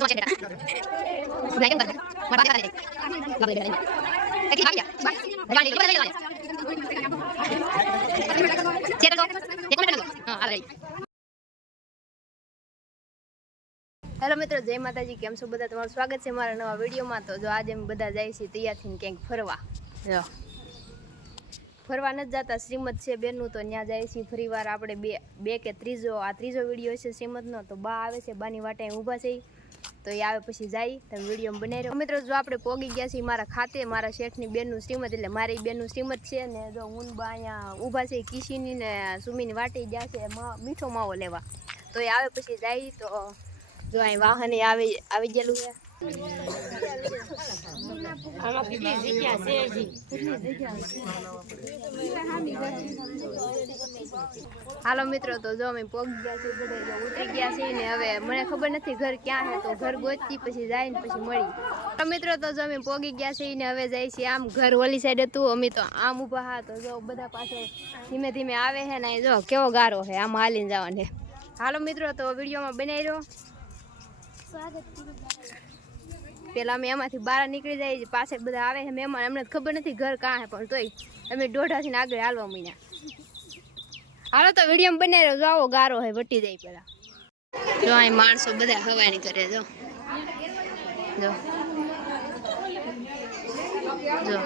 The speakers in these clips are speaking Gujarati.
हेलो मित्रों, जय माताजी। केम छो बधा? तमारुं स्वागत है मारा नवा विडियो में। तो जो आज अमे बधा जाई छीए तैयार थईने क्यांक फरवा। जो फरवा न जाता श्रीमद छे बेनू, तो न्या जाई छीए फरीवार आपणे बे के त्रीजो आ त्रीजो विडियो छे श्रीमदनो। तो बा आवे छे, बानी वाटे ऊभा छे, तो ए आवे पछी जाई तो विडियो में बनाई रहो। मित्रों जो आपणे पोगी गया छीए मारा खाते, मारा शेठनी बेननु श्रीमद, એટલે મારી બેનનું શ્રીમદ છે ને। જો હું બા અહીંયા ઊભા છે કિશીની ને સુમીની વાટે ગયા છે મીઠો માવો લેવા। તો એ આવે પછી જાય। તો જો અહીં વાહન આવી ગયેલું છે। હાલો મિત્રો, તો જો અમે પોગી ગયા છીએ, બધા ઉતરી ગયા છીએ ને હવે મને ખબર નથી ઘર ક્યાં છે, તો ઘર ગોતી પછી જાય ને પછી મળી। તો મિત્રો તો જો અમે પોગી ગયા છીએ ને હવે જાય છીએ આમ ઘર ઓલી સાઈડ હતું, અમે તો આમ ઊભા હા। તો જો બધા પાસે ધીમે ધીમે આવે છે ને જો કેવો ગારો છે, આમ હાલીને જવાને। હાલો મિત્રો, તો વિડીયોમાં બનાવી રહ્યો। પેલા અમે એમાંથી બહાર નીકળી જાય, પાછળ બધા આવે છે મહેમાન, અમને ખબર નથી ઘર કાં છે, પણ તોય અમે દોઢાથી આગળ હાલવા માંડ્યા। હાલો તો વિડીયો બનાવી રહ્યો। જો આવો ગારો છે, વટી જાય પેલા। જો અહીં માણસો બધા હવાણી કરે, જો જો જો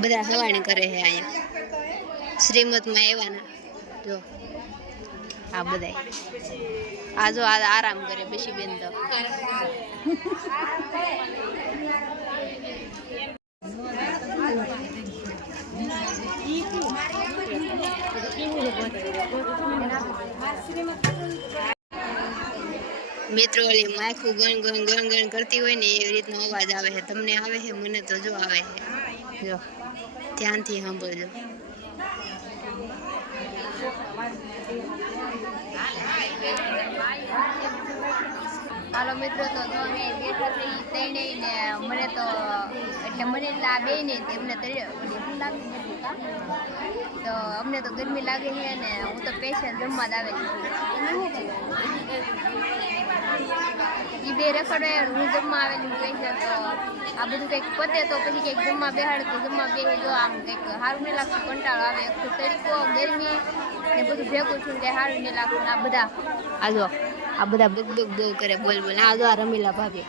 બધા હવાણી કરે છે અહીંયા શ્રીમદમાં આવ્યા ને। જો આ બધા આ જો આરામ કરે પછી બેન। તો મિત્રો ઓલી માખું ગણ ગણ ગણ ગણ કરતી હોય ને એવી રીતનો અવાજ આવે છે। તમને આવે છે? મને તો જો આવે છે, જો ધ્યાનથી સાંભળજો। હાલો મિત્રો, તો જો અમે બેઠા થઈ તઈને ને મને તો એટલે મને આ બે ને એમને તો અમને તો ગરમી લાગે છે ને હું તો સ્પેશિયલ જમવા જ આવેલી છું। એ બે રખડે હું જમવા આવેલી સ્પેશિયલ। તો આ બધું કંઈક પતે તો પછી કંઈક જમવા બેહાડે તો જમવા બે જો આમ કંઈક સારું નહીં લાગતું, કંટાળો આવે। એક તો તડકો ગરમી ને બધું ભેગું છું કંઈ સારું નહીં લાગતું। આ બધા આ જો આ બધા બગ બગ બહુ કરે, બોલ બોલ। આ જો આ રમીલા ભાભી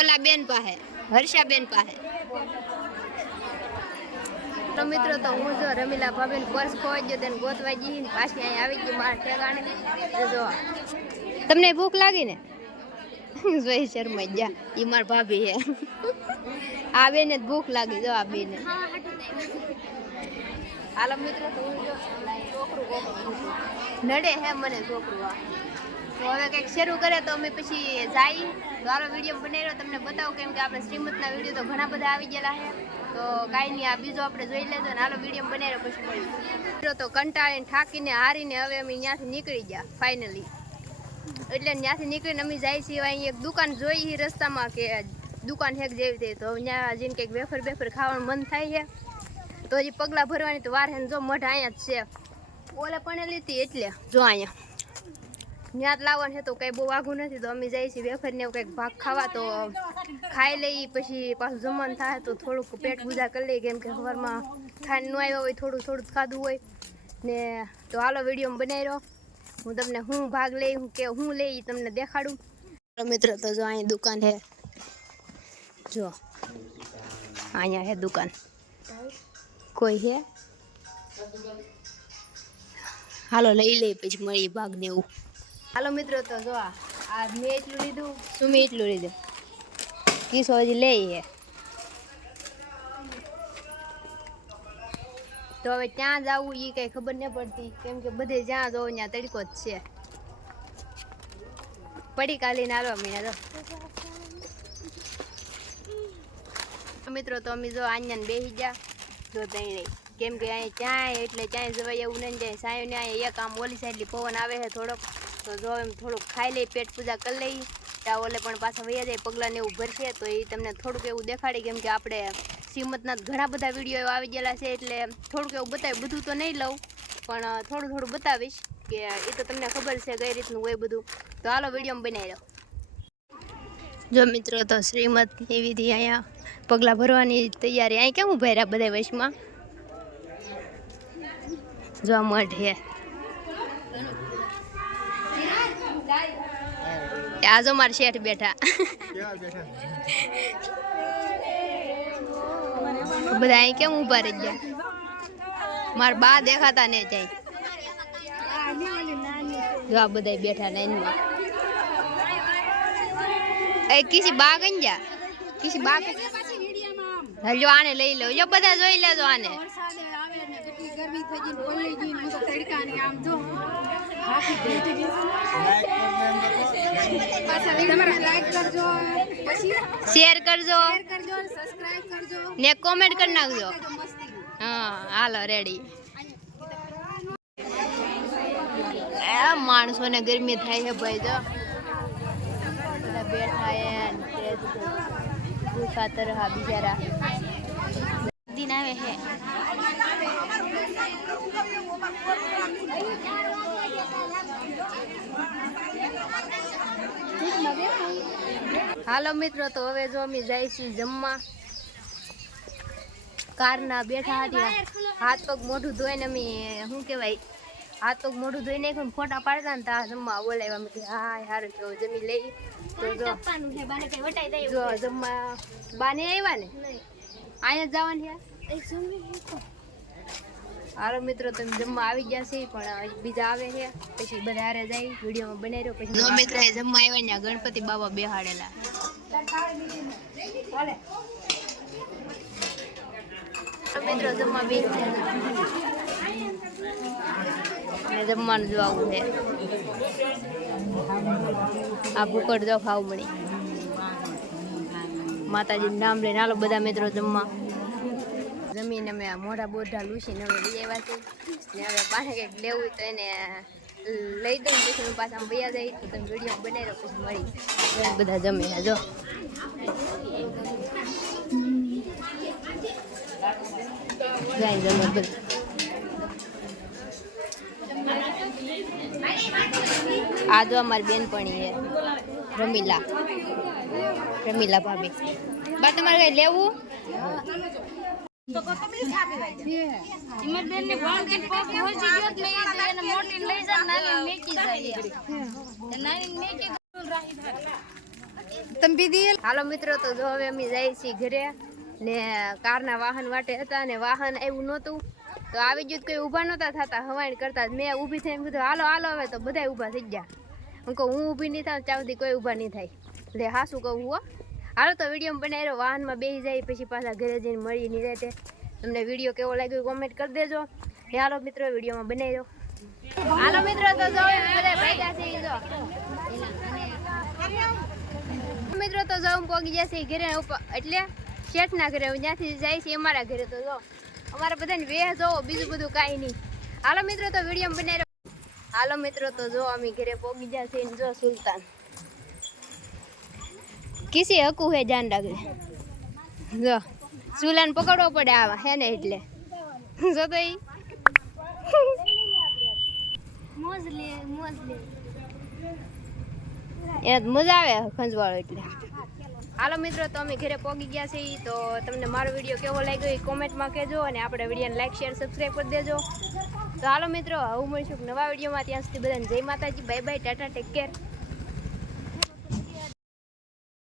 ઓલા બેન પાસે, હર્ષા બેન પાસે। તો મિત્રો તો હું જો રમીલા ભાભીને પર્સ ખોવાઈ ગયો, તેને ગોતવા જઈ ને પાછી અહીંયા આવી ગઈ મારા ઠેકાણે। જો તમને ભૂખ લાગી ને? જોઈ શર્મા જા, એ મારા ભાભી છે। આ બેને જ ભૂખ લાગી, જો આ બેને। હાલો મિત્રો, તો હું જો છોકરું નડે હે મને છોકરું। તો હવે કંઈક શરૂ કરે તો અમે પછી જઈએ। તો હાલો વિડીયો બનાવી રહ્યો, તમને બતાવું, કેમ કે આપણે શ્રીમદના વિડીયો તો ઘણા બધા આવી ગયેલા છે। તો કાંઈ નહીં, આ બીજો આપણે જોઈ લેજો ને હાલો વિડીયો બનાવી રહ્યો પછી મળ્યું। તો કંટાળીને થાકીને હારીને હવે અમે ત્યાંથી નીકળી ગયા ફાઇનલી। એટલે ત્યાંથી નીકળીને અમે જાય છીએ અહીં એક દુકાન જોઈ રસ્તામાં કે દુકાન હેક જેવી થઈ। તો ત્યાં જઈને કંઈક વેફર ખાવાનું મન થાય છે। તો હજી પગલાં ભરવાની તો વાર હે ને જો મઢ અહીંયા જ છે, ઓલે પણ લીધી એટલે જો અહીંયા ત્યાં જ લાવવાનું છે। તો કંઈ બહુ આઘું નથી, તો અમે જઈએ છીએ વેફર ને એવું કંઈક ભાગ ખાવા। તો ખાઈ લઈએ પછી પાછું જમવાનું થાય તો થોડુંક પેટ પૂજા કરી લઈએ, કેમ કે સવારમાં ખાઈને ન આવ્યો હોય, થોડું થોડું ખાધું હોય ને। તો હાલો વિડીયો બનાવી રહ્યો, હું તમને હું ભાગ લઈ હું કે હું લઈ તમને દેખાડું। મિત્રો તો જો અહીં દુકાન છે, જો અહીંયા છે દુકાન, કોઈ છે? હાલો લઈ લઈ પછી મળી ભાગ ને એવું। હાલો મિત્રો, તો જો આ મેં એટલું લીધું, સુમી એટલું લીધું, કિસો હજી લે છે। તો હવે ત્યાં જવું એ કંઈ ખબર નહીં પડતી, કેમ કે બધે જ્યાં જાઓ ત્યાં તડકો જ છે। પડી કાલીને હાલવા મીના જો મિત્રો। તો અમે જો આન્યાને બેસી ગયા જો તઈ, કેમ કે અહીં ક્યાંય એટલે ક્યાંય જવાય એવું નહીં જાય। સાયો ને અહીંયા એક આમ ઓલી સાઈડથી પવન આવે છે થોડોક, તો જો એમ થોડુંક ખાઈ લઈ, પેટ પૂજા કરી લઈ, ત્યાં ઓલે પણ પાછા વૈયા જાય, પગલાં ને એવું ભરશે। તો એ તમને થોડુંક એવું દેખાડી, કેમ કે આપણે શ્રીમદના ઘણા બધા વિડીયો આવી ગયેલા છે, એટલે થોડુંક એવું બતાવ્યું, બધું તો નહીં લઉં, પણ થોડું થોડું બતાવીશ કે એ તો તમને ખબર છે કઈ રીતનું હોય બધું. તો હાલો વિડીયોમાં બનાવી લો. જો મિત્રો તો શ્રીમદ વિધિ અહીંયા પગલાં ભરવાની તૈયારી. અહીં કેમ ઉભા રહ્યા બધા વશમાં? જો મઠ હે આજો માર શેઠ બેઠા બધા અહીં કેમ ઉભા રહી ગયા? મારા બા દેખાતા ને જાય. જો આ બધા બેઠા લાઈનમાં. એ કિસી બા ગઈ જા કિસી બા હલો આને લઈ લો. જો બધા જોઈ લેજો આને. શેર કરજો ને કોમેન્ટ કરી નાખજો. હા હાલો રેડી. માણસો ને ગરમી થાય છે ભાઈ. જો બધા બેઠા ખાતર હા બિચારા દિન આવે છે. હાલો મિત્રો તો હવે જો અમે જાય છીએ જમવા. કારના બેઠા હતા હાથ પગ મોઢું ધોઈને અમે શું કહેવાય હાથ પગ મોઢું ધોઈ નાખ્યું ને ફોટા પાડતા ને ત્યાં જમવા બોલાવ્યા. અમે હા સારું તો જમી લઈ. તો જો જમવા બાને આવ્યા ને અહીંયા જવાની. હાલો મિત્રો તમે જમવા આવી ગયા છે પણ બીજા આવે છે પછી બધા હારે જાય વિડીયોમાં બનાવી રહ્યો. પછી મિત્રો જમવા આવ્યા ને ગણપતિ બાબા બેહાડેલા. મિત્રો જમવા બે જમવાનું જો આવું છે. આ ભૂકટ જો ખાવું મળી. માતાજીનું નામ લઈને હાલો બધા મિત્રો જમવા. જમીને અમે મોઢા બોઢા લૂસીને હવે લઈ આવ્યા છે ને હવે પાસે કંઈક લેવું તો એને લઈ દઉં પછી હું પાછા વૈયા જાય તો તમે વિડીયો બનાવી રહ્યો પછી મળી બધા જમે. જો જાય જમે બધા. આ જો અમારી બેનપણી છે રમીલા ભાભી. બા તમારે કઈ લેવું? હાલો મિત્રો તો જો હવે અમે જઈએ છીએ ઘરે ને કારના વાહન વાટે હતા ને વાહન આવ્યું નહોતું તો આવી ગયું. કોઈ ઊભા નહોતા થતા હવાણ કરતા. મેં ઊભી થઈને કીધું હાલો હાલો હવે તો બધા ઊભા થઈ ગયા. હું કહું હું ઊભી નહીં થાવ ત્યાં સુધી કોઈ ઊભા નહીં થાય. એટલે હા શું કહું હો. હાલો તો વિડીયો બનાવી રહ્યો. વાહનમાં બેસી જાય પછી પાછા ઘરે જઈને મળી નહીં રહેતે. તમને વિડીયો કેવો લાગ્યો કોમેન્ટ કરી દેજો. હાલો મિત્રો વિડીયોમાં બનાવી દો. હાલો મિત્રો તો જો બધા ભેગા છે. જો મિત્રો તો જો પોગી જશે ઘરે ઉપર એટલે શેઠના ઘરે ત્યાંથી જાય છે અમારા ઘરે. તો જો અમારા બધાને વેહ જોવો બીજું બધું કાંઈ નહીં. હાલો મિત્રો તો વિડીયો બનાવી રહ્યો. હાલો મિત્રો તો જો અમે ઘરે પોગી જશે. જો સુલતાન કિસી હકુ હે જાન રાખજે. જો સુલાને પકડવો પડે આવા હે ને એટલે જો તો મજા આવે ખંજવાળો એટલે. હાલો મિત્રો તો અમે ઘરે પહોંચી ગયા છીએ. તો તમને મારો વિડીયો કેવો લાગ્યો એ કોમેન્ટમાં કહેજો અને આપણે વિડીયોને લાઈક શેર સબસ્ક્રાઈબ કરી દેજો. તો હાલો મિત્રો હું મળીશું નવા વિડીયોમાં. ત્યાં સુધી બધાને જય માતાજી. Bye bye Tata take care.